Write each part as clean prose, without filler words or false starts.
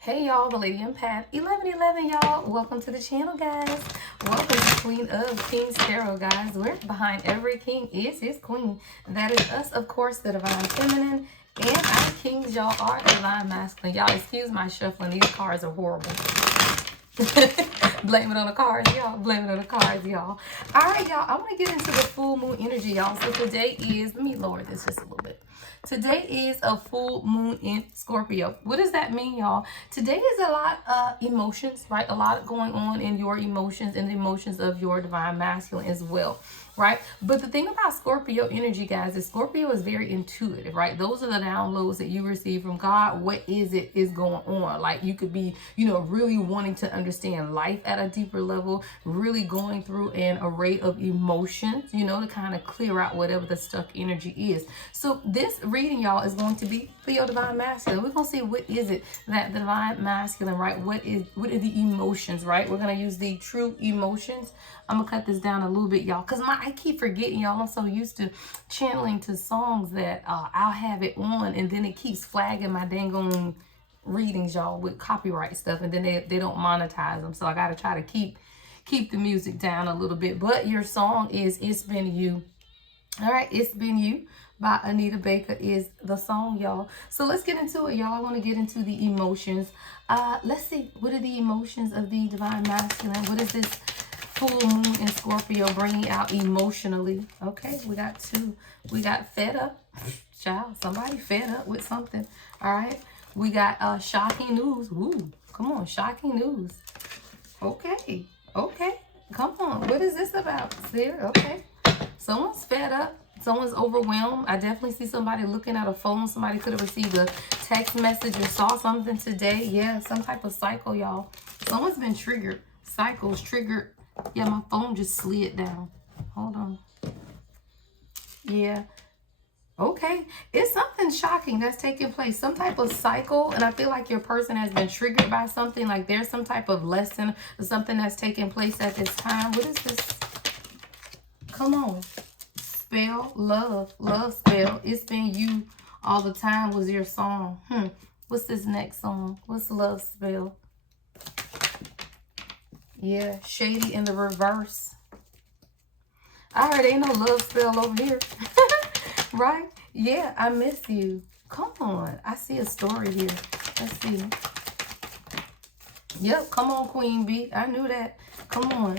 Hey y'all, the Lady Empath 1111, y'all. Welcome to the channel, guys. Welcome to Queen of Kings Tarot, guys. Where behind every king is his queen. That is us, of course, the Divine Feminine. And our kings, y'all, are Divine Masculine. Y'all, excuse my shuffling. These cards are horrible. Blame it on the cards, y'all. Blame it on the cards, y'all. All right, y'all. I want to get into the full moon energy, y'all. So today is, let me lower this just a little bit. Today is a full moon in Scorpio. What does that mean, y'all? Today is a lot of emotions, right? A lot going on in your emotions and the emotions of your Divine Masculine as well, right? But the thing about Scorpio energy, guys, is Scorpio is very intuitive, right? Those are the downloads that you receive from God. What is going on? Like you could be, really wanting to understand life at a deeper level, really going through an array of emotions, to kind of clear out whatever the stuck energy is. So this reading, y'all, is going to be for your Divine Masculine. We're going to see what is it that the Divine Masculine, right? What are the emotions, right? We're going to use the true emotions. I'm going to cut this down a little bit, y'all, because I keep forgetting, y'all. I'm so used to channeling to songs that I'll have it on, and then it keeps flagging my dang on readings, y'all, with copyright stuff, and then they don't monetize them. So I got to try to keep the music down a little bit. But your song is It's Been You. All right, It's Been You by Anita Baker is the song, y'all. So let's get into it, y'all. I want to get into the emotions. Let's see, what are the emotions of the Divine Masculine? What is this full moon in Scorpio bringing out emotionally? Okay, we got two. We got fed up. Child, somebody fed up with something. All right, we got shocking news. Ooh, come on, shocking news. Okay, come on. What is this about? There, okay. Someone's fed up. Someone's overwhelmed. I definitely see somebody looking at a phone. Somebody could have received a text message or saw something today. Yeah, some type of cycle, y'all. Someone's been triggered. Cycles triggered. Yeah, my phone just slid down. Hold on. Yeah. Okay. It's something shocking that's taking place. Some type of cycle. And I feel like your person has been triggered by something. Like there's some type of lesson or something that's taking place at this time. What is this? Come on. Spell, love spell. It's Been You all the time was your song. What's this next song? What's love spell? Yeah, shady in the reverse. All right, ain't no love spell over here. Right? Yeah, I miss you. Come on. I see a story here. Let's see. Yep, come on, Queen B. I knew that. Come on.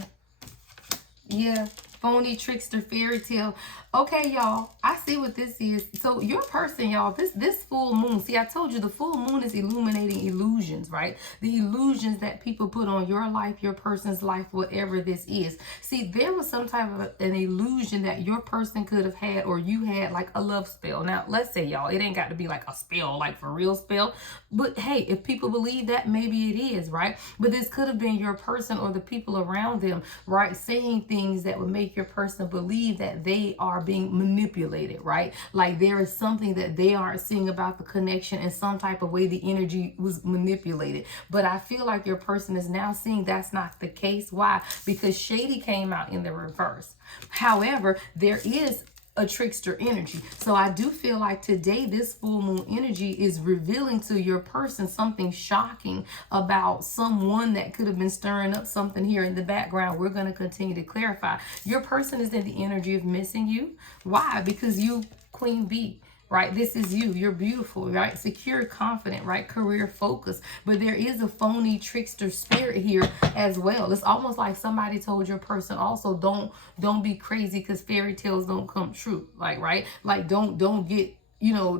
Yeah. Phony trickster fairy tale. Okay, y'all, I see what this is. So your person, y'all, this full moon, see, I told you the full moon is illuminating illusions, right? The illusions that people put on your life, your person's life, whatever this is. See, there was some type of an illusion that your person could have had, or you had, like a love spell. Now, let's say, y'all, it ain't got to be like a spell, like for real spell. But hey, if people believe that, maybe it is, right? But this could have been your person or the people around them, right? Saying things that would make your person believe that they are being manipulated, right? Like there is something that they aren't seeing about the connection, in some type of way the energy was manipulated. But I feel like your person is now seeing that's not the case. Why? Because shady came out in the reverse. However, there is a trickster energy. So I do feel like today this full moon energy is revealing to your person something shocking about someone that could have been stirring up something here in the background. We're going to continue to clarify. Your person is in the energy of missing you. Why? Because you, Queen B, right? This is you. You're beautiful, right? Secure, confident, right? Career focus. But there is a phony trickster spirit here as well. It's almost like somebody told your person also, don't be crazy because fairy tales don't come true. Like, right? Like don't get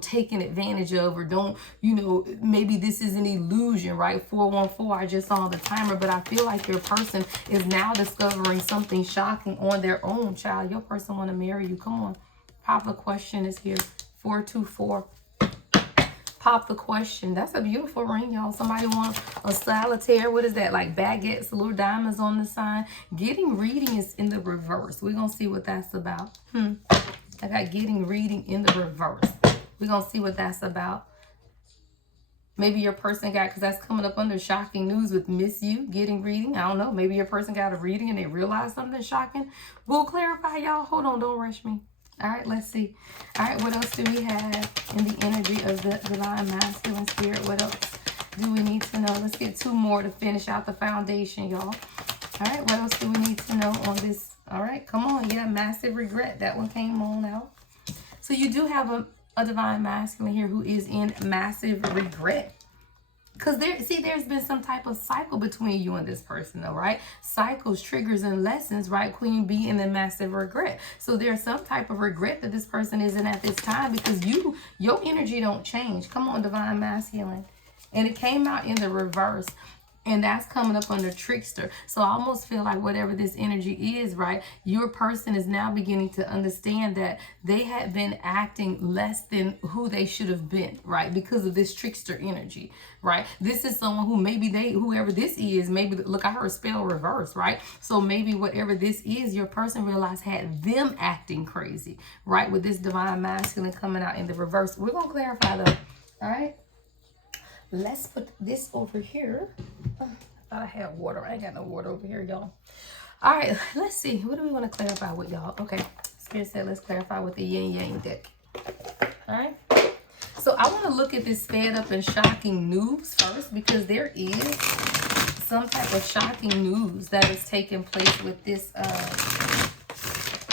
taken advantage of, or don't, maybe this is an illusion, right? 414, I just saw the timer, but I feel like your person is now discovering something shocking on their own. Child, your person want to marry you. Come on. Pop the question is here. 424. Pop the question. That's a beautiful ring, y'all. Somebody want a solitaire. What is that? Like baguettes, little diamonds on the sign. Getting reading is in the reverse. We're going to see what that's about. I got getting reading in the reverse. We're going to see what that's about. Maybe your person got, because that's coming up under shocking news with miss you, getting reading. I don't know. Maybe your person got a reading and they realized something shocking. We'll clarify, y'all. Hold on. Don't rush me. All right, let's see. All right, what else do we have in the energy of the Divine Masculine Spirit? What else do we need to know? Let's get 2 more to finish out the foundation, y'all. All right, what else do we need to know on this? All right, come on. Yeah, massive regret. That one came on out. So you do have a divine masculine here who is in massive regret. Because there's been some type of cycle between you and this person, though, right? Cycles, triggers, and lessons, right? Queen bee and then massive regret. So there's some type of regret that this person is in at this time because your energy don't change. Come on, divine masculine. And it came out in the reverse. And that's coming up under trickster. So I almost feel like whatever this energy is, right, your person is now beginning to understand that they had been acting less than who they should have been, right, because of this trickster energy, right? This is someone who maybe whoever this is, maybe, look, I heard spell reverse, right? So maybe whatever this is, your person realized had them acting crazy, right, with this divine masculine coming out in the reverse. We're going to clarify, though, all right? Let's put this over here. I thought I had water. I ain't got no water over here, y'all. All right, let's see. What do we want to clarify with y'all? Okay, Spirit said let's clarify with the yin yang deck. All right. So I want to look at this sped up and shocking news first because there is some type of shocking news that is taking place with this.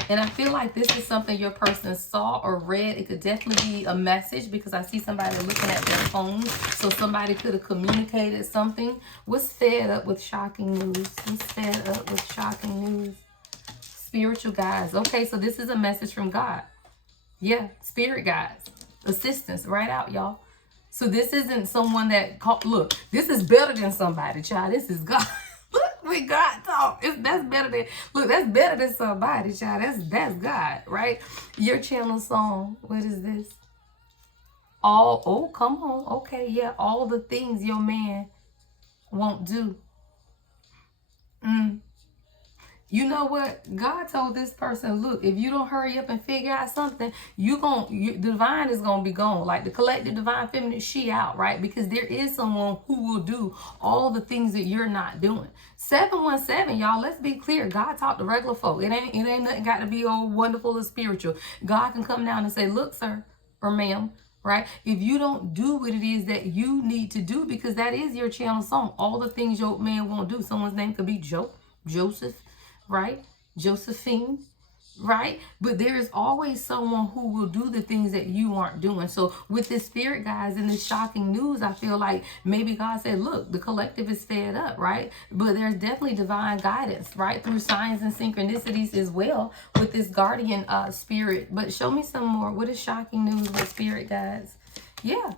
And I feel like this is something your person saw or read. It could definitely be a message because I see somebody looking at their phone. So somebody could have communicated something. What's fed up with shocking news? What's fed up with shocking news? Spiritual guides. Okay, so this is a message from God. Yeah, spirit guides. Assistance. Right out, y'all. So this isn't someone that, look, this is better than somebody, child. This is God. We God talk. That's better than, look, that's better than somebody, child. That's God, right? Your channel song. What is this? Oh, come on. Okay, yeah. All the things your man won't do. You know what? God told this person, look, if you don't hurry up and figure out something, the divine is going to be gone. Like the collective divine feminine, she out, right? Because there is someone who will do all the things that you're not doing. 717, y'all, let's be clear. God talked to regular folk. It ain't nothing got to be all wonderful or spiritual. God can come down and say, look, sir or ma'am, right? If you don't do what it is that you need to do, because that is your channel song. All the things your man won't do. Someone's name could be Joseph, right? Josephine, right? But there is always someone who will do the things that you aren't doing. So with this spirit, guys, and this shocking news, I feel like maybe God said, look, the collective is fed up, right? But there's definitely divine guidance, right? Through signs and synchronicities as well with this guardian spirit. But show me some more. What is shocking news with spirit, guys? Yeah.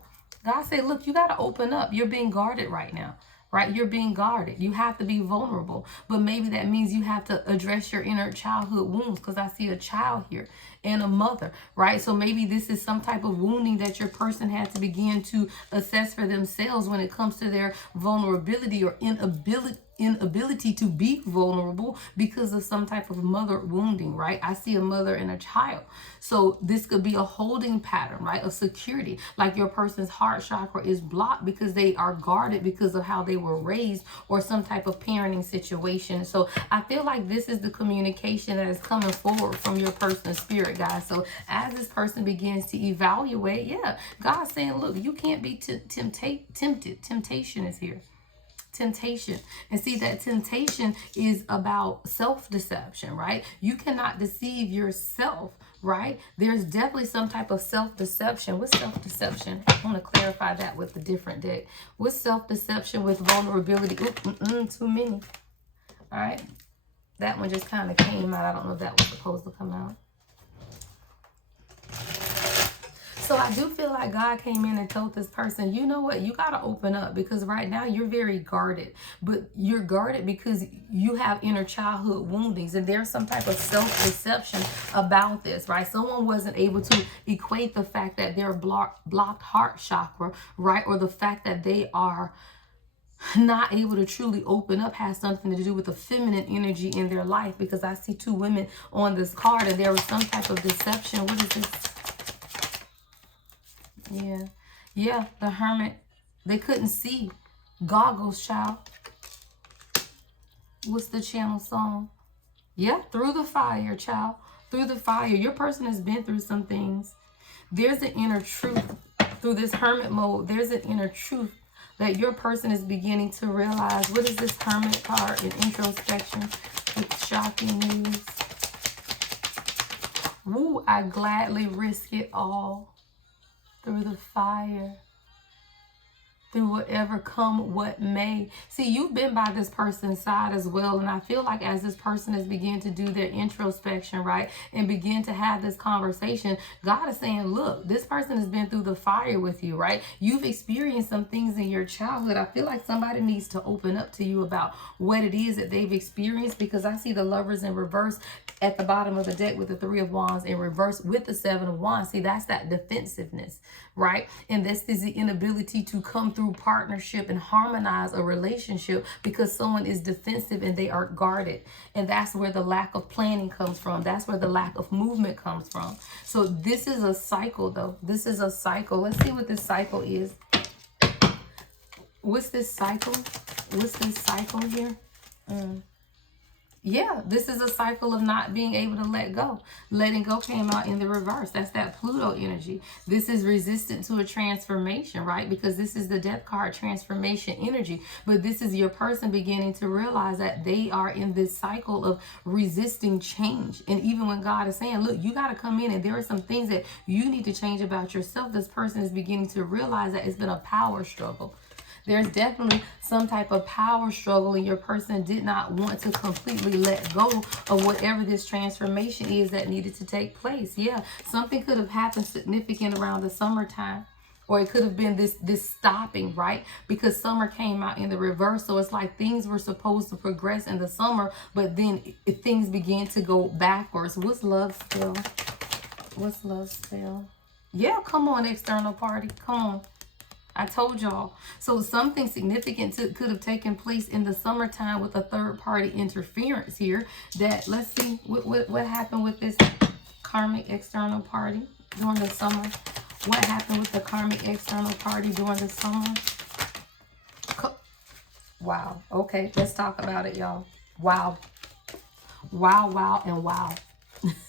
God said, look, you got to open up. You're being guarded right now. Right? You're being guarded. You have to be vulnerable. But maybe that means you have to address your inner childhood wounds because I see a child here and a mother, right? So maybe this is some type of wounding that your person had to begin to assess for themselves when it comes to their vulnerability or inability to be vulnerable because of some type of mother wounding, right? I see a mother and a child. So this could be a holding pattern, right? Of security, like your person's heart chakra is blocked because they are guarded because of how they were raised or some type of parenting situation. So I feel like this is the communication that is coming forward from your person's spirit, guys. So as this person begins to evaluate, yeah, God's saying, look, you can't be tempted. Temptation is here. Temptation. And see, that temptation is about self-deception, right? You cannot deceive yourself, right? There's definitely some type of self-deception. What's self-deception? I want to clarify that with a different deck. What's self-deception with vulnerability? Too many. All right. That one just kind of came out. I don't know if that was supposed to come out. So I do feel like God came in and told this person, you know what, you got to open up because right now you're very guarded, but you're guarded because you have inner childhood woundings and there's some type of self-deception about this, right? Someone wasn't able to equate the fact that they're blocked heart chakra, right? Or the fact that they are not able to truly open up has something to do with the feminine energy in their life because I see 2 women on this card and there was some type of deception. What is this? Yeah, the hermit. They couldn't see. Goggles, child. What's the channel song? Yeah, through the fire, child. Through the fire. Your person has been through some things. There's an inner truth. Through this hermit mode, there's an inner truth that your person is beginning to realize. What is this Hermit card in introspection with shocking news? Woo, I gladly risk it all through the fire. Through whatever come what may. See, you've been by this person's side as well. And I feel like as this person is beginning to do their introspection, right, and begin to have this conversation, God is saying, look, this person has been through the fire with you, right? You've experienced some things in your childhood. I feel like somebody needs to open up to you about what it is that they've experienced, because I see the Lovers in reverse at the bottom of the deck with the Three of Wands in reverse with the Seven of Wands. See, that's that defensiveness, right? And this is the inability to come through partnership and harmonize a relationship because someone is defensive and they are guarded. And that's where the lack of planning comes from. That's where the lack of movement comes from. So this is a cycle, though. This is a cycle. Let's see what this cycle is. What's this cycle? What's this cycle here? Yeah, this is a cycle of not being able to let go. Letting go came out in the reverse. That's that Pluto energy. This is resistant to a transformation, right? Because this is the Death card, transformation energy. But this is your person beginning to realize that they are in this cycle of resisting change. And even when God is saying, look, you got to come in and there are some things that you need to change about yourself, this person is beginning to realize that it's been a power struggle. There's definitely some type of power struggle, and your person did not want to completely let go of whatever this transformation is that needed to take place. Yeah, something could have happened significant around the summertime, or it could have been this stopping, right? Because summer came out in the reverse. So it's like things were supposed to progress in the summer, but then things began to go backwards. What's love spell? What's love spell? Yeah, come on, external party. Come on. I told y'all. So something significant could have taken place in the summertime with a third party interference here. That, let's see what happened with this karmic external party during the summer. What happened with the karmic external party during the summer? Wow. Okay, let's talk about it, y'all. Wow. Wow, wow, and wow.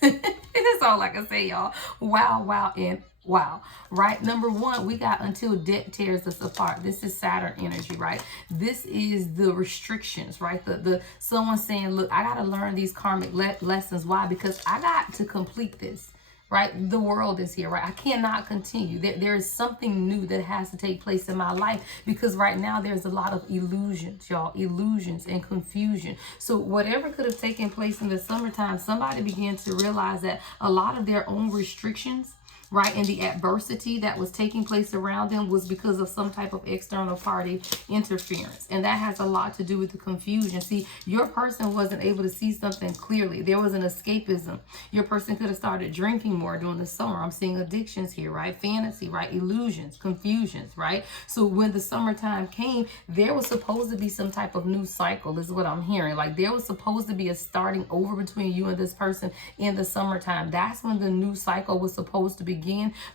That's all I can say, y'all. Wow, wow, and wow, right? Number one, we got until death tears us apart. This is Saturn energy, right? This is the restrictions, right? The someone saying, look, I got to learn these karmic lessons. Why? Because I got to complete this, right? The world is here, right? I cannot continue. There is something new that has to take place in my life, because right now there's a lot of illusions, y'all, illusions and confusion. So whatever could have taken place in the summertime, somebody began to realize that a lot of their own restrictions, right, and the adversity that was taking place around them was because of some type of external party interference. And that has a lot to do with the confusion. See, your person wasn't able to see something clearly. There was an escapism. Your person could have started drinking more during the summer. I'm seeing addictions here, right? Fantasy, right? Illusions, confusions, right? So when the summertime came, there was supposed to be some type of new cycle, is what I'm hearing. Like there was supposed to be a starting over between you and this person in the summertime. That's when the new cycle was supposed to begin.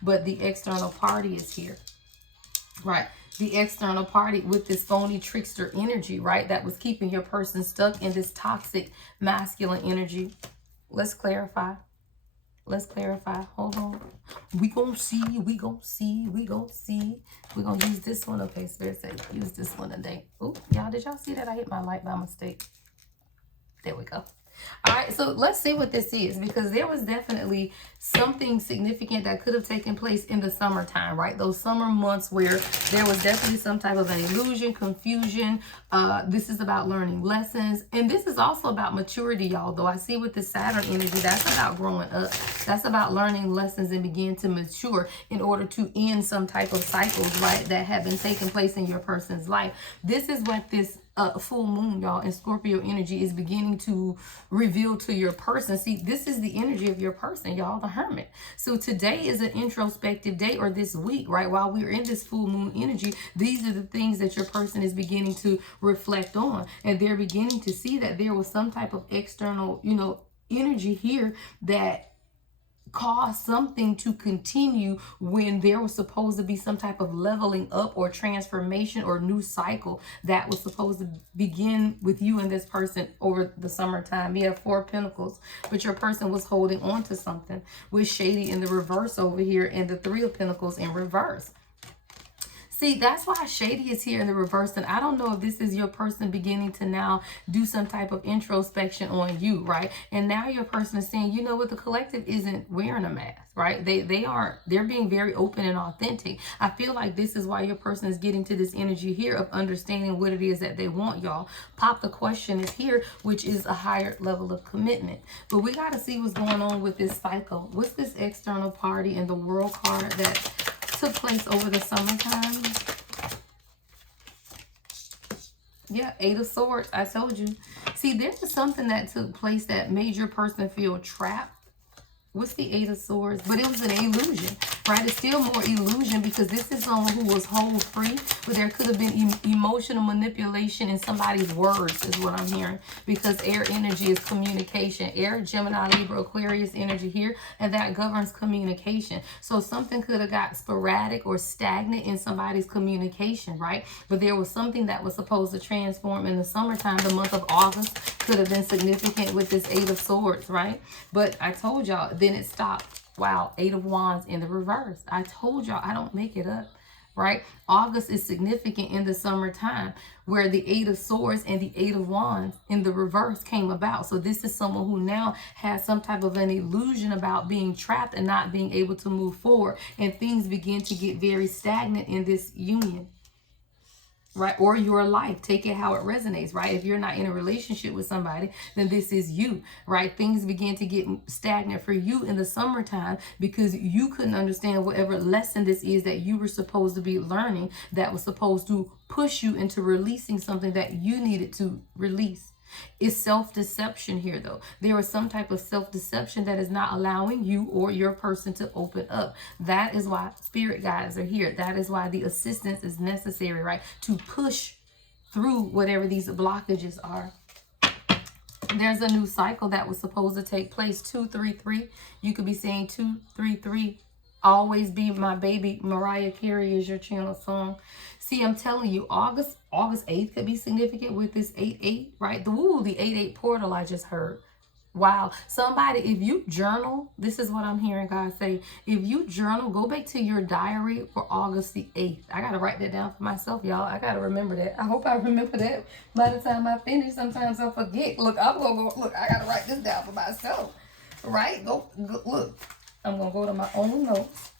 But the external party is here, right? The external party with this phony trickster energy, right? That was keeping your person stuck in this toxic masculine energy. Let's clarify. Let's clarify. Hold on. We gonna see. We gonna see. We gonna see. We're gonna use this one. Okay, Spirit said use this one today. Oh, y'all, did y'all see that? I hit my light by mistake. There we go. All right, so let's see what this is, because there was definitely something significant that could have taken place in the summertime, right? Those summer months where there was definitely some type of an illusion, confusion. This is about learning lessons. And this is also about maturity, y'all. Though I see with the Saturn energy, that's about growing up. That's about learning lessons and begin to mature in order to end some type of cycles, right, that have been taking place in your person's life. This is what this full moon, y'all, and Scorpio energy is beginning to reveal to your person. See, this is the energy of your person, y'all, the Hermit. So today is an introspective day, or this week, right? While we're in this full moon energy, these are the things that your person is beginning to reflect on. And they're beginning to see that there was some type of external, energy here that cause something to continue when there was supposed to be some type of leveling up or transformation or new cycle that was supposed to begin with you and this person over the summertime. You have Four of Pentacles, but your person was holding on to something, with Shady in the reverse over here and the Three of Pentacles in reverse. See, that's why Shady is here in the reverse. And I don't know if this is your person beginning to now do some type of introspection on you, right? And now your person is saying, you know what, the collective isn't wearing a mask, right? They're being very open and authentic. I feel like this is why your person is getting to this energy here of understanding what it is that they want, y'all. Pop the question is here, which is a higher level of commitment. But we got to see what's going on with this cycle. What's this external party and the world card that took place over the summertime? Yeah, 8 of Swords. I told you. See, there was something that took place that made your person feel trapped. What's the 8 of Swords? But it was an illusion, right? It's still more illusion because this is someone who was whole free, but there could have been emotional manipulation in somebody's words is what I'm hearing, because air energy is communication. Air, Gemini, Libra, Aquarius energy here, and that governs communication. So something could have got sporadic or stagnant in somebody's communication, right? But there was something that was supposed to transform in the summertime. The month of August could have been significant with this 8 of Swords, right? But I told y'all, then it stopped. Wow, 8 of Wands in the reverse. I told y'all, I don't make it up, right? August is significant in the summertime where the 8 of Swords and the 8 of Wands in the reverse came about. So this is someone who now has some type of an illusion about being trapped and not being able to move forward. And things begin to get very stagnant in this union, right? Or your life. Take it how it resonates, right? If you're not in a relationship with somebody, then this is you, right? Things begin to get stagnant for you in the summertime because you couldn't understand whatever lesson this is that you were supposed to be learning that was supposed to push you into releasing something that you needed to release. It's self-deception here, though. There is some type of self-deception that is not allowing you or your person to open up. That is why spirit guides are here. That is why the assistance is necessary, right? To push through whatever these blockages are. There's a new cycle that was supposed to take place. 233. You could be saying 233. Always Be My Baby. Mariah Carey is your channel song. See, I'm telling you, August 8th could be significant with this 8-8, right? The 8-8 portal I just heard. Wow. Somebody, if you journal, this is what I'm hearing God say. If you journal, go back to your diary for August the 8th. I got to write that down for myself, y'all. I got to remember that. I hope I remember that by the time I finish. Sometimes I forget. Look, I'm going to go, look, I got to write this down for myself, right? Go look. I'm going to go to my own notes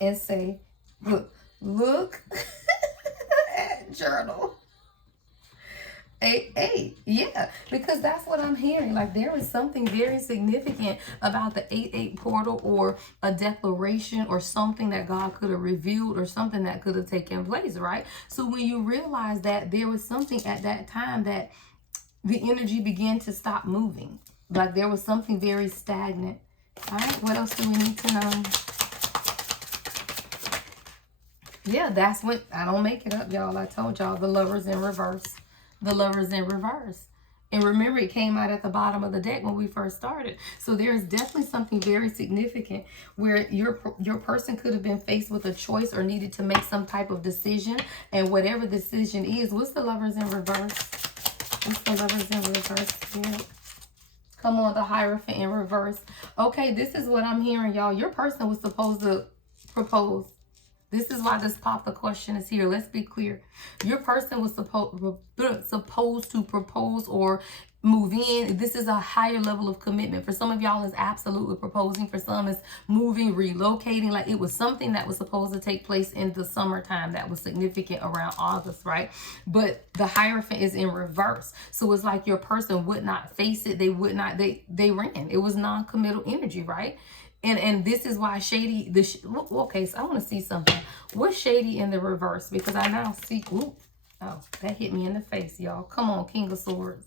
and say, look at journal. 8-8. Yeah, because that's what I'm hearing. Like there is something very significant about the 8-8 portal, or a declaration, or something that God could have revealed, or something that could have taken place, right? So when you realize that there was something at that time that the energy began to stop moving, like there was something very stagnant. All right, what else do we need to know? Yeah, that's what, I don't make it up, y'all. I told y'all, the Lovers in reverse. The Lovers in reverse. And remember, it came out at the bottom of the deck when we first started. So there's definitely something very significant where your person could have been faced with a choice or needed to make some type of decision. And whatever decision is, what's the Lovers in reverse? What's the Lovers in reverse here? Come on, the Hierophant in reverse. Okay, this is what I'm hearing, y'all. Your person was supposed to propose. This is why this pop the question is here. Let's be clear. Your person was supposed to propose or move in. This is a higher level of commitment. For some of y'all, it's absolutely proposing. For some, it's moving, relocating. Like it was something that was supposed to take place in the summertime that was significant around August, right? But the Hierophant is in reverse. So it's like your person would not face it. They would not, they ran. It was non-committal energy, right? And this is why Shady, okay, so I want to see something. What's Shady in the reverse? Because I now see, oh, that hit me in the face, y'all. Come on, King of Swords.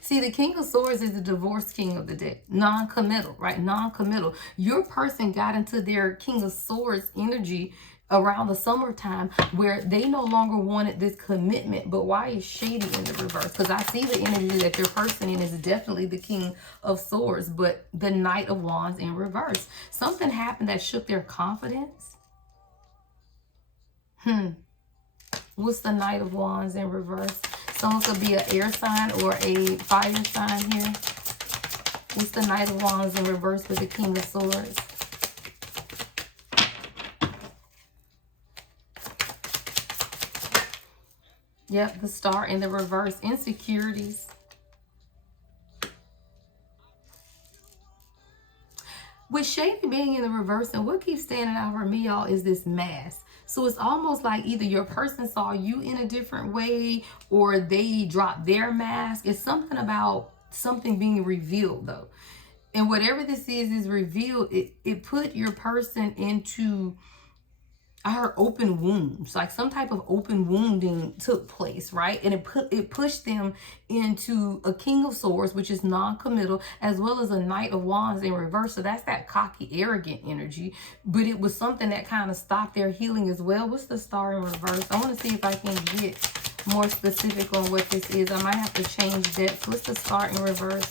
See, the King of Swords is the divorce king of the deck. Non-committal, right? Non-committal. Your person got into their King of Swords energy around the summertime where they no longer wanted this commitment. But why is Shady in the reverse? Because I see the energy that your person in is definitely the King of Swords, but the Knight of Wands in reverse. Something happened that shook their confidence. What's the Knight of Wands in reverse? Someone could be an air sign or a fire sign here. What's the Knight of Wands in reverse with the King of Swords? Yep, the star in the reverse. Insecurities. With Shady being in the reverse, and what keeps standing out for me, y'all, is this mask. So it's almost like either your person saw you in a different way or they dropped their mask. It's something about something being revealed, though. And whatever this is revealed, it put your person into, I heard, open wounds, like some type of open wounding took place, right? And it pushed them into a King of Swords, which is non-committal, as well as a Knight of Wands in reverse. So that's that cocky, arrogant energy. But it was something that kind of stopped their healing as well. What's the star in reverse? I want to see if I can get more specific on what this is. I might have to change depths. What's the star in reverse?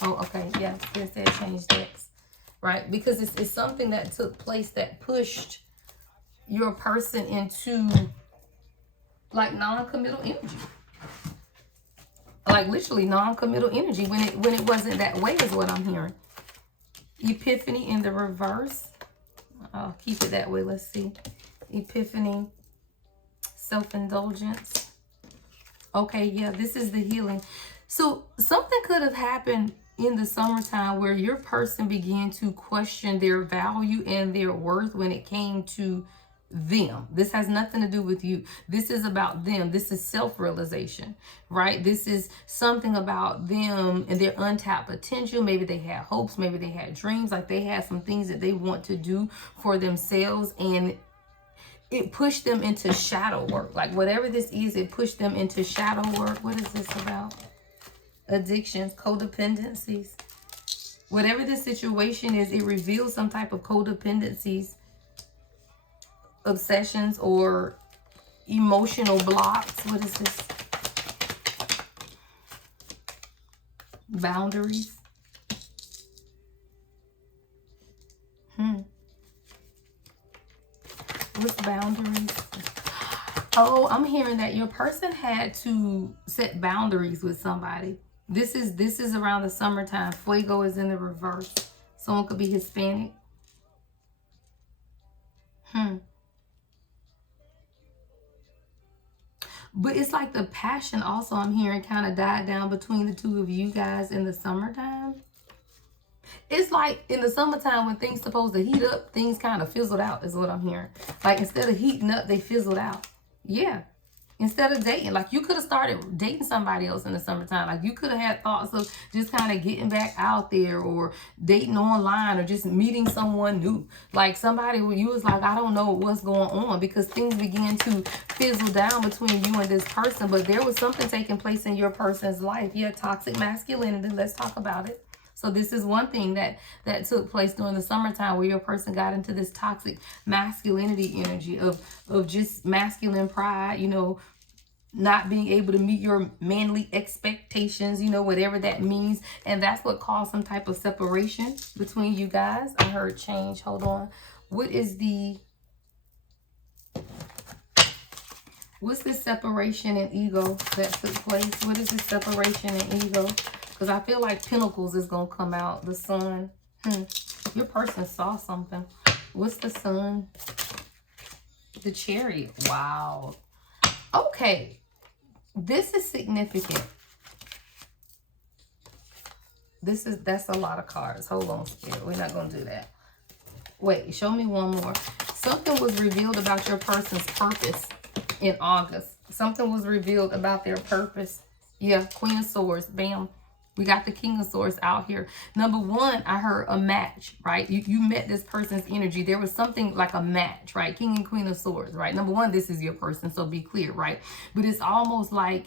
Oh, okay. Yeah, it said change depths, right? Because it's something that took place that pushed your person into like non-committal energy, like literally non-committal energy when it wasn't that way, is what I'm hearing. Epiphany in the reverse. I'll keep it that way. Let's see. Epiphany, self-indulgence. Okay, yeah, this is the healing. So something could have happened in the summertime where your person began to question their value and their worth when it came to them. This has nothing to do with you. This is about them. This is self-realization, right? This is something about them and their untapped potential. Maybe they had hopes, maybe they had dreams, like they had some things that they want to do for themselves, and it pushed them into shadow work. Like whatever this is, it pushed them into shadow work. What is this about? Addictions, codependencies. Whatever the situation is, it reveals some type of codependencies, obsessions, or emotional blocks. What is this? Boundaries. What's boundaries? Oh, I'm hearing that your person had to set boundaries with somebody. This is around the summertime. Fuego is in the reverse. Someone could be Hispanic. But it's like the passion also, I'm hearing, kind of died down between the two of you guys in the summertime. It's like in the summertime when things supposed to heat up, things kind of fizzled out is what I'm hearing. Like instead of heating up, they fizzled out. Yeah. Instead of dating, like you could have started dating somebody else in the summertime. Like you could have had thoughts of just kind of getting back out there, or dating online, or just meeting someone new. Like somebody where you was like, I don't know what's going on, because things began to fizzle down between you and this person. But there was something taking place in your person's life. Yeah, toxic masculinity. Let's talk about it. So this is one thing that took place during the summertime, where your person got into this toxic masculinity energy of just masculine pride, you know, not being able to meet your manly expectations, you know, whatever that means. And that's what caused some type of separation between you guys. I heard change. Hold on. What's this separation and ego that took place? What is this separation and ego? Because I feel like Pentacles is going to come out. The Sun. Your person saw something. What's the Sun? The Chariot. Wow. Okay. This is significant. That's a lot of cards. Hold on, Spirit. We're not going to do that. Wait, show me one more. Something was revealed about your person's purpose in August. Something was revealed about their purpose. Yeah, Queen of Swords. Bam. We got the King of Swords out here. Number one, I heard a match, right? You met this person's energy. There was something like a match, right? King and Queen of Swords, right? Number one, this is your person, so be clear, right? But it's almost like,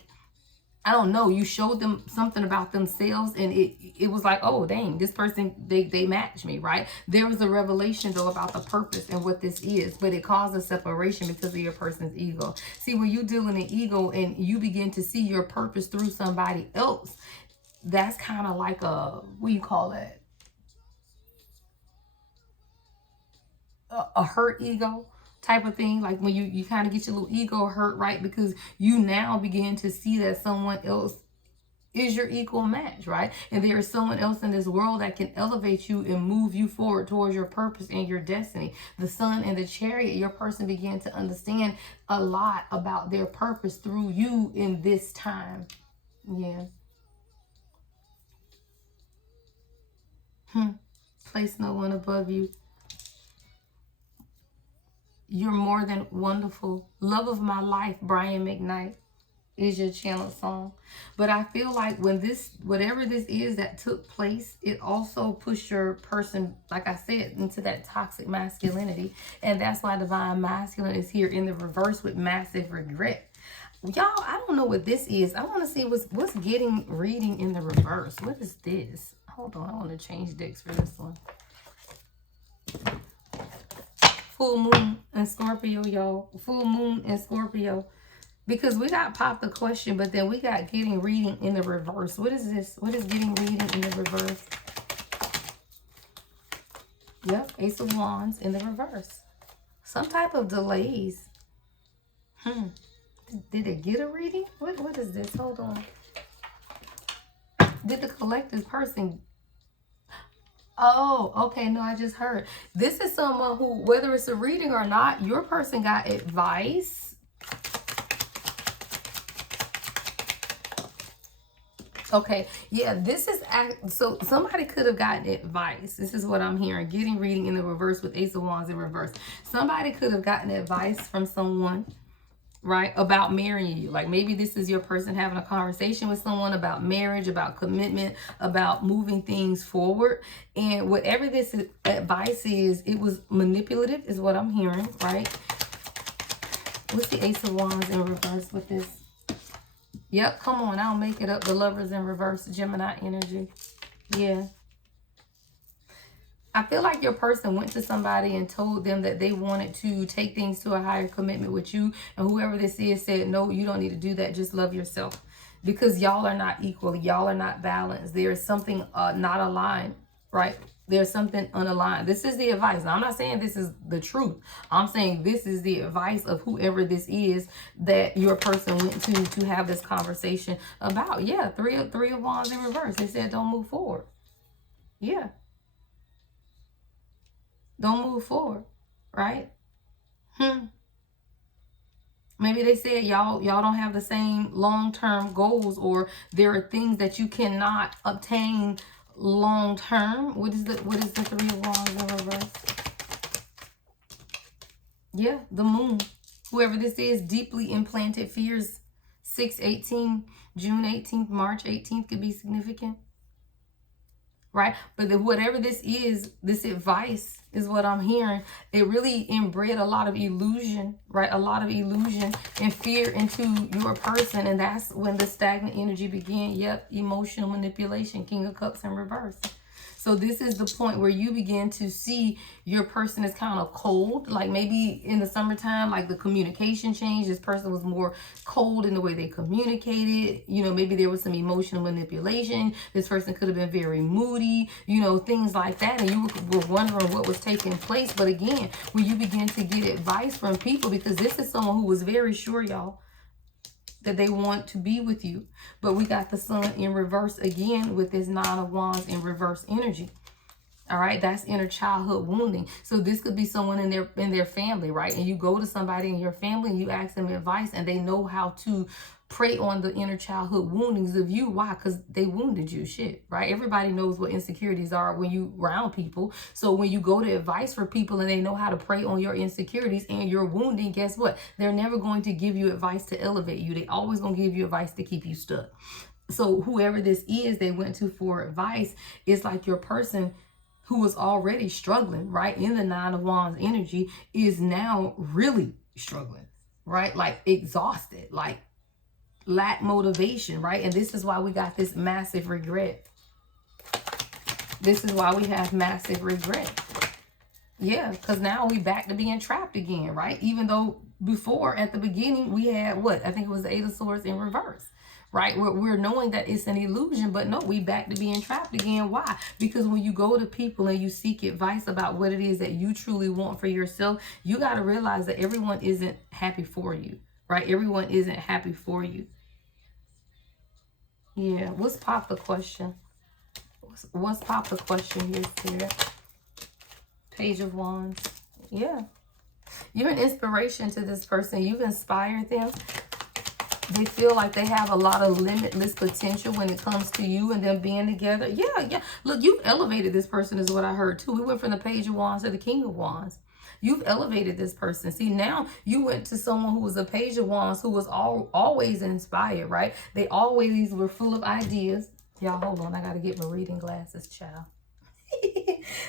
I don't know, you showed them something about themselves, and it was like, oh, dang, this person, they match me, right? There was a revelation, though, about the purpose and what this is, but it caused a separation because of your person's ego. See, when you deal in the ego and you begin to see your purpose through somebody else, that's kind of like a, what do you call it? A hurt ego type of thing. Like when you kind of get your little ego hurt, right? Because you now begin to see that someone else is your equal match, right? And there is someone else in this world that can elevate you and move you forward towards your purpose and your destiny. The Sun and the Chariot, your person began to understand a lot about their purpose through you in this time. Yeah. Place no one above you. You're more than wonderful. Love of my life, Brian McKnight, is your channel song. But I feel like when this, whatever this is that took place, it also pushed your person, like I said, into that toxic masculinity. And that's why divine masculine is here in the reverse with massive regret. Y'all, I don't know what this is. I want to see what's getting reading in the reverse. What is this? Hold on, I want to change decks for this one. Full moon and Scorpio, y'all. Full moon and Scorpio. Because we got popped the question, but then we got getting reading in the reverse. What is this? What is getting reading in the reverse? Yep, Ace of Wands in the reverse. Some type of delays. Did it get a reading? What is this? Hold on. Did the collective person... Oh, okay. No, I just heard. This is someone who, whether it's a reading or not, your person got advice. Okay. Yeah, this is... So somebody could have gotten advice. This is what I'm hearing. Getting reading in the reverse with Ace of Wands in reverse. Somebody could have gotten advice from someone, right, about marrying you. Like maybe this is your person having a conversation with someone about marriage, about commitment, about moving things forward. And whatever this advice is, it was manipulative is what I'm hearing, right? What's the Ace of Wands in reverse with this? Yep, come on, I'll make it up. The Lovers in reverse, Gemini energy. Yeah. I feel like your person went to somebody and told them that they wanted to take things to a higher commitment with you. And whoever this is said, no, you don't need to do that. Just love yourself. Because y'all are not equal. Y'all are not balanced. There is something not aligned, right? There's something unaligned. This is the advice. Now, I'm not saying this is the truth. I'm saying this is the advice of whoever this is that your person went to have this conversation about. Yeah, three of Wands in reverse. They said don't move forward. Yeah. Don't move forward, right? Maybe they said y'all don't have the same long-term goals, or there are things that you cannot obtain long-term. What is the Three of Wands in reverse? Yeah, the Moon. Whoever this is, deeply implanted fears. 6/18, June 18th, March 18th could be significant. Right? But whatever this is, this advice is what I'm hearing. It really inbred a lot of illusion, right? A lot of illusion and fear into your person. And that's when the stagnant energy began. Yep, emotional manipulation, King of Cups in reverse. So this is the point where you begin to see your person is kind of cold. Like maybe in the summertime, like the communication changed. This person was more cold in the way they communicated. You know, maybe there was some emotional manipulation. This person could have been very moody, you know, things like that. And you were wondering what was taking place. But again, when you begin to get advice from people, because this is someone who was very sure, y'all, that they want to be with you. But we got the Sun in reverse again with this Nine of Wands in reverse energy. All right, that's inner childhood wounding. So this could be someone in their family, right? And you go to somebody in your family and you ask them advice, and they know how to prey on the inner childhood woundings of you. Why? Because they wounded you. Shit, right? Everybody knows what insecurities are when you around people. So when you go to advice for people and they know how to prey on your insecurities and your wounding, guess what? They're never going to give you advice to elevate you. They always going to give you advice to keep you stuck. So whoever this is they went to for advice is like your person who was already struggling, right? In the Nine of Wands energy is now really struggling, right? Like exhausted, like lack motivation, right? And this is why we got this massive regret. This is why we have massive regret. Yeah, because now we back to being trapped again, right? Even though before at the beginning we had what? I think it was the Eight of Swords in reverse, right? We're knowing that it's an illusion, but no, we back to being trapped again. Why? Because when you go to people and you seek advice about what it is that you truly want for yourself, you got to realize that everyone isn't happy for you, right? Everyone isn't happy for you. Yeah, what's pop the question? What's pop the question here, Spirit? Page of Wands. Yeah. You're an inspiration to this person. You've inspired them. They feel like they have a lot of limitless potential when it comes to you and them being together. Yeah, yeah. Look, you've elevated this person is what I heard too. We went from the Page of Wands to the King of Wands. You've elevated this person. See, now you went to someone who was a Page of Wands who was always inspired, right? They always were full of ideas. Y'all, hold on. I got to get my reading glasses, child.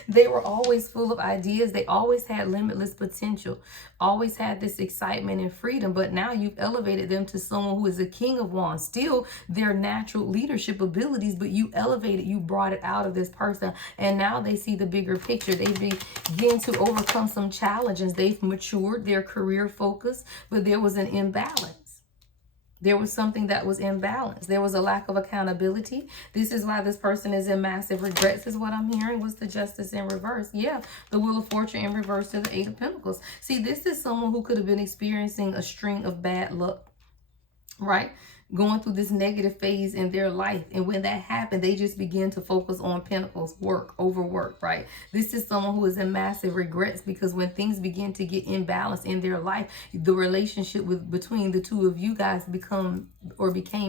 They were always full of ideas. They always had limitless potential, always had this excitement and freedom. But now you've elevated them to someone who is a King of Wands. Still their natural leadership abilities, but you elevated, you brought it out of this person. And now they see the bigger picture. They begin to overcome some challenges. They've matured, their career focus, but there was an imbalance. There was something that was imbalanced. There was a lack of accountability. This is why this person is in massive regrets, is what I'm hearing. Was the Justice in reverse? Yeah, the Wheel of Fortune in reverse to the Eight of Pentacles. See, this is someone who could have been experiencing a string of bad luck, right? Going through this negative phase in their life. And when that happened, they just begin to focus on pentacles, work, overwork, right? This is someone who is in massive regrets because when things begin to get imbalanced in their life, the relationship between the two of you guys became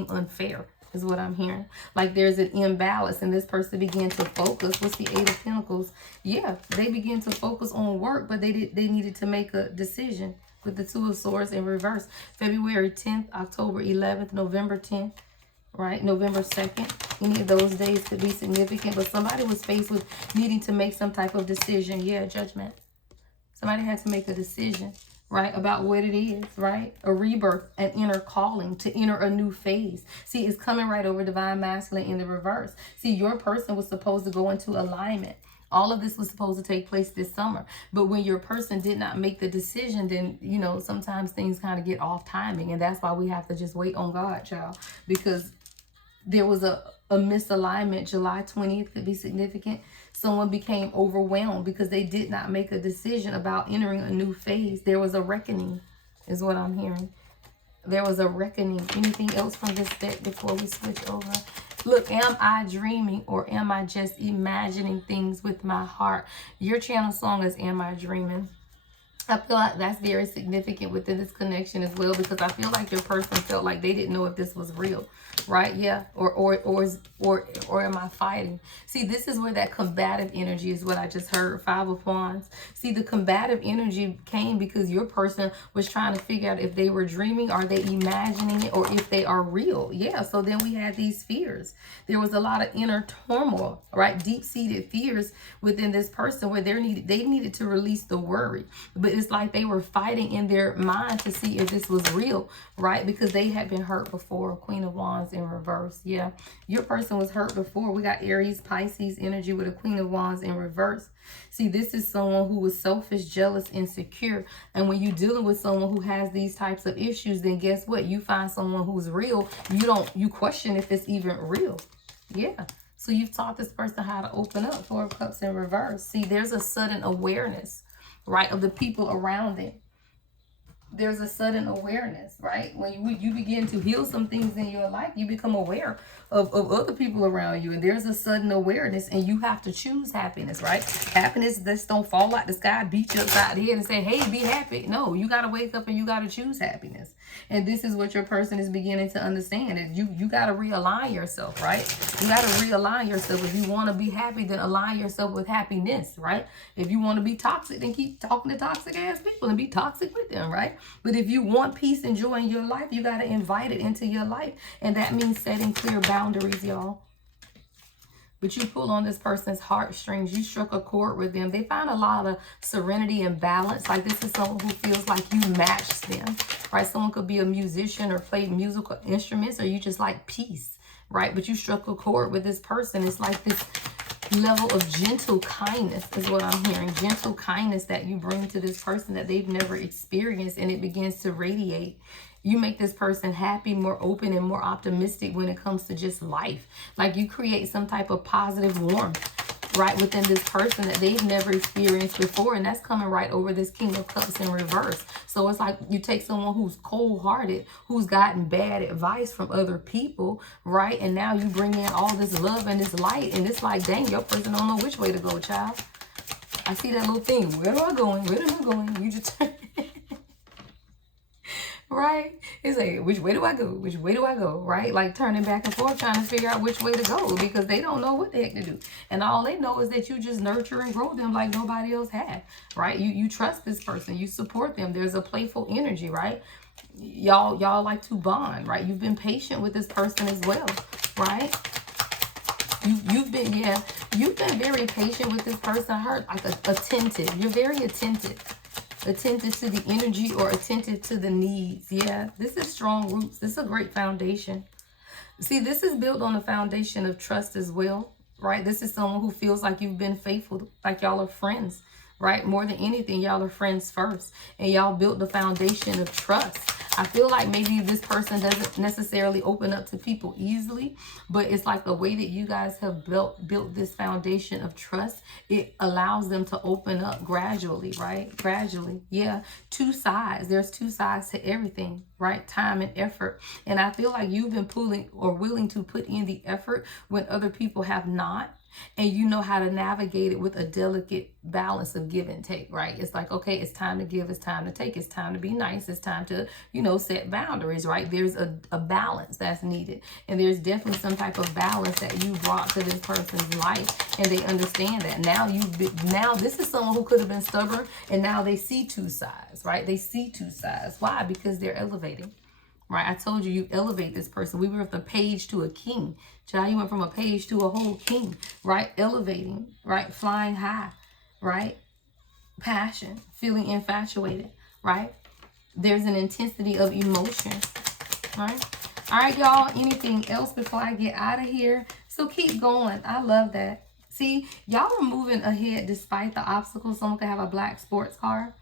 unfair, is what I'm hearing. Like there's an imbalance and this person began to focus. What's the Eight of Pentacles? Yeah, they began to focus on work, but they needed to make a decision. With the Two of Swords in reverse. February 10th, October 11th, November 10th, right? November 2nd. Any of those days could be significant, but somebody was faced with needing to make some type of decision. Yeah, judgment. Somebody had to make a decision, right? About what it is, right? A rebirth, an inner calling to enter a new phase. See, it's coming right over Divine Masculine in the reverse. See, your person was supposed to go into alignment. All of this was supposed to take place this summer. But when your person did not make the decision, then, you know, sometimes things kind of get off timing. And that's why we have to just wait on God, child. Because there was a misalignment. July 20th could be significant. Someone became overwhelmed because they did not make a decision about entering a new phase. There was a reckoning, is what I'm hearing. There was a reckoning. Anything else from this deck before we switch over? Look, am I dreaming or am I just imagining things with my heart? Your channel song is Am I Dreaming? I feel like that's very significant within this connection as well, because I feel like your person felt like they didn't know if this was real, right? Yeah. Or am I fighting? See, this is where that combative energy is what I just heard. Five of Wands. See, the combative energy came because your person was trying to figure out if they were dreaming, are they imagining it, or if they are real. Yeah. So then we had these fears. There was a lot of inner turmoil, right? Deep-seated fears within this person where they needed to release the worry. But it's like they were fighting in their mind to see if this was real, right? Because they had been hurt before. Queen of Wands in reverse. Yeah. Your person was hurt before. We got Aries, Pisces energy with a Queen of Wands in reverse. See, this is someone who was selfish, jealous, insecure. And when you're dealing with someone who has these types of issues, then guess what? You find someone who's real. You question if it's even real. Yeah. So you've taught this person how to open up. Four of Cups in reverse. See, there's a sudden awareness, right, of the people around them. There's a sudden awareness, right? When you begin to heal some things in your life, you become aware of other people around you. And there's a sudden awareness, and you have to choose happiness, right? Happiness just don't fall like the sky, beat you upside the head and say, hey, be happy. No, you got to wake up and you got to choose happiness. And this is what your person is beginning to understand. Is you got to realign yourself, right? You got to realign yourself. If you want to be happy, then align yourself with happiness, right? If you want to be toxic, then keep talking to toxic ass people and be toxic with them, right? But if you want peace and joy in your life, you got to invite it into your life. And that means setting clear boundaries, y'all. But you pull on this person's heartstrings. You struck a chord with them. They find a lot of serenity and balance. Like this is someone who feels like you match them, right? Someone could be a musician or play musical instruments, or you just like peace, right? But you struck a chord with this person. It's like this level of gentle kindness is what I'm hearing. Gentle kindness that you bring to this person that they've never experienced, and it begins to radiate. You make this person happy, more open, and more optimistic when it comes to just life. Like you create some type of positive warmth right, within this person that they've never experienced before. And that's coming right over this King of Cups in reverse. So it's like you take someone who's cold-hearted, who's gotten bad advice from other people, right? And now you bring in all this love and this light. And it's like, dang, your person don't know which way to go, child. I see that little thing. Where am I going? Where am I going? You just... right? It's like, which way do I go? Which way do I go? Right? Like turning back and forth, trying to figure out which way to go, because they don't know what the heck to do. And all they know is that you just nurture and grow them like nobody else had, right? You trust this person. You support them. There's a playful energy, right? Y'all like to bond, right? You've been patient with this person as well, right? You've been very patient with this person. I heard like attentive. You're very attentive to the energy or attentive to the needs. Yeah, this is strong roots. This is a great foundation. See, this is built on a foundation of trust as well, right? This is someone who feels like you've been faithful, like y'all are friends, right? More than anything, y'all are friends first, and y'all built the foundation of trust. I feel like maybe this person doesn't necessarily open up to people easily, but it's like the way that you guys have built this foundation of trust, it allows them to open up gradually, right? Gradually. Yeah. Two sides. There's two sides to everything, right? Time and effort. And I feel like you've been pulling or willing to put in the effort when other people have not. And you know how to navigate it with a delicate balance of give and take, right? It's like, okay, it's time to give, it's time to take, it's time to be nice, it's time to, set boundaries, right? There's a balance that's needed. And there's definitely some type of balance that you brought to this person's life, and they understand that. Now this is someone who could have been stubborn, and now they see two sides, right? They see two sides. Why? Because they're elevating. Right? I told you elevate this person. We went from a page to a king. Child, you went from a page to a whole king, right? Elevating, right? Flying high, right? Passion, feeling infatuated, right? There's an intensity of emotion, right? All right, y'all, anything else before I get out of here? So keep going. I love that. See, y'all are moving ahead despite the obstacles. Someone could have a black sports car,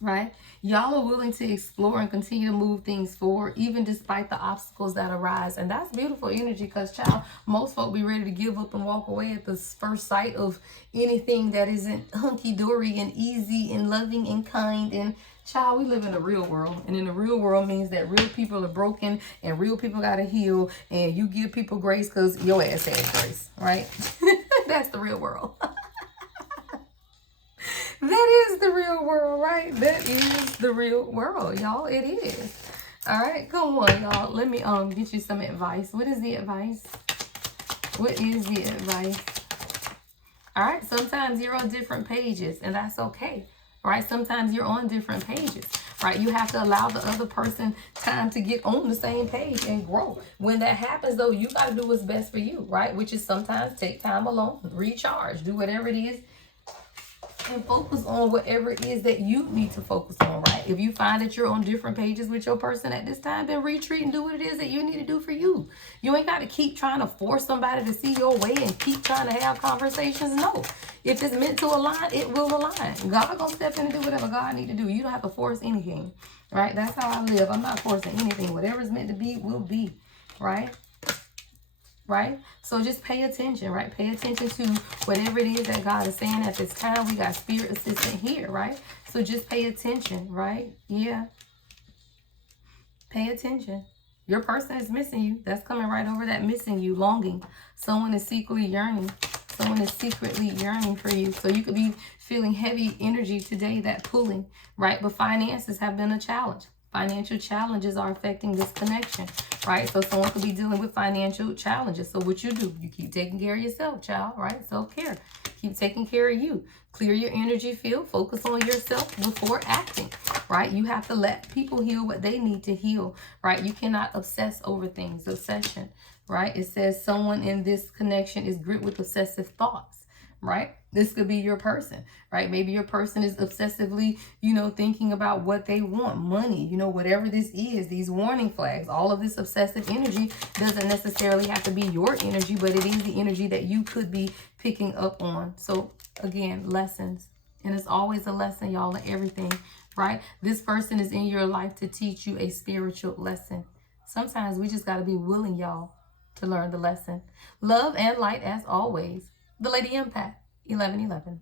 right? Y'all are willing to explore and continue to move things forward, even despite the obstacles that arise. And that's beautiful energy, because, child, most folk be ready to give up and walk away at the first sight of anything that isn't hunky-dory and easy and loving and kind. And, child, we live in the real world. And in the real world means that real people are broken and real people got to heal. And you give people grace because your ass has grace, right? That's the real world. That is the real world, right? That is the real world, y'all. It is. All right, come on, y'all. Let me get you some advice. What is the advice? What is the advice? All right, sometimes you're on different pages, and that's okay, right? Sometimes you're on different pages, right? You have to allow the other person time to get on the same page and grow. When that happens, though, you got to do what's best for you, right? Which is sometimes take time alone, recharge, do whatever it is, and focus on whatever it is that you need to focus on, right? If you find that you're on different pages with your person at this time, then retreat and do what it is that you need to do for you. You ain't got to keep trying to force somebody to see your way and keep trying to have conversations. No. If it's meant to align, it will align. God gonna step in and do whatever God need to do. You don't have to force anything, right? That's how I live. I'm not forcing anything. Whatever's meant to be will be, right? Right? So just pay attention, right? Pay attention to whatever it is that God is saying at this time. We got spirit assistant here, right? So just pay attention, right? Yeah. Pay attention. Your person is missing you. That's coming right over that missing you, longing. Someone is secretly yearning. Someone is secretly yearning for you. So you could be feeling heavy energy today, that pulling, right? But finances have been a challenge. Financial challenges are affecting this connection, right? So someone could be dealing with financial challenges. So what you do, you keep taking care of yourself, child, right? Self-care. Keep taking care of you. Clear your energy field. Focus on yourself before acting, right? You have to let people heal what they need to heal, right? You cannot obsess over things. Obsession, right? It says someone in this connection is gripped with obsessive thoughts, right? This could be your person, right? Maybe your person is obsessively, thinking about what they want, money, whatever this is, these warning flags, all of this obsessive energy doesn't necessarily have to be your energy, but it is the energy that you could be picking up on. So again, lessons. And it's always a lesson, y'all, in everything, right? This person is in your life to teach you a spiritual lesson. Sometimes we just got to be willing, y'all, to learn the lesson. Love and light as always. The Lady Empath, 1111.